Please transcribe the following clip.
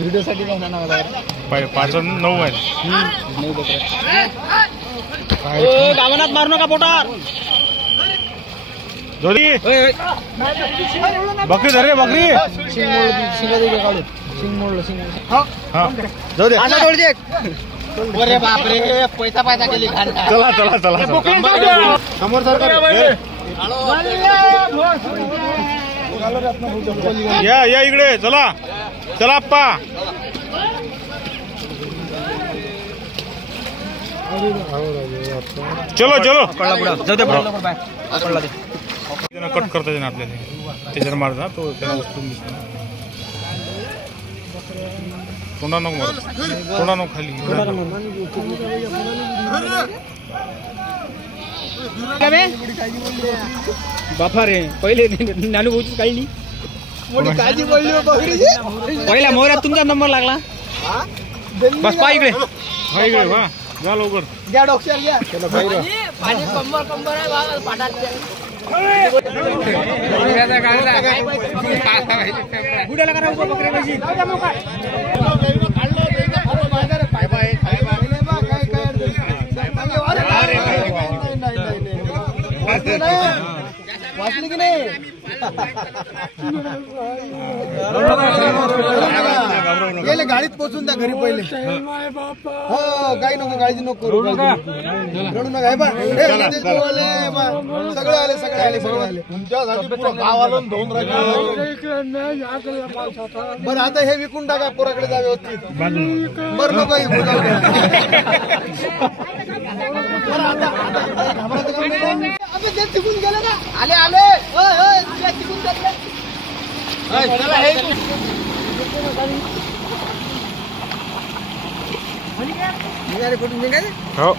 व्हिडिओसाठी काय ना 5-9 आहे. गावनात मारू नका पोटार. जोडी बकरी धर रे बकरी. शिंग मोडलं. हा जाऊ दे. अरे बापरे पैसा केली. चला समोर सरकार या इकडे. चला आप्पा. चलो जाऊ दे ब्रो. कट करता येईल आपल्याला. त्याच्यावर मारता तो त्याला उचलून दिसतो. तोंडा नको मार. तोंडा नको खाली. बापा रे पहिले नानू भाऊची काढली. मोठी काळजी बोलली पहिल्या मोहऱ्यात तुमचा नंबर लागला. बस पा इकडे. वा जा लवकर. घ्या डॉक्टर घ्या. गुड्याला करा बकरे पैसे. वाचली की नाही. गेले गाडीत पोहोचून द्या घरी पहिले. हो काही नको काळजी नको करू. रडू नका. सगळे आले तुमच्यासाठी पुरं गाव आलं धुवून राहिले. बरं आता हे विकून टाका. पोराकडे जा व्यवस्थित. बरं नको तिकून गेले ना. आले तिकून निघाले कुठून निघाले. हो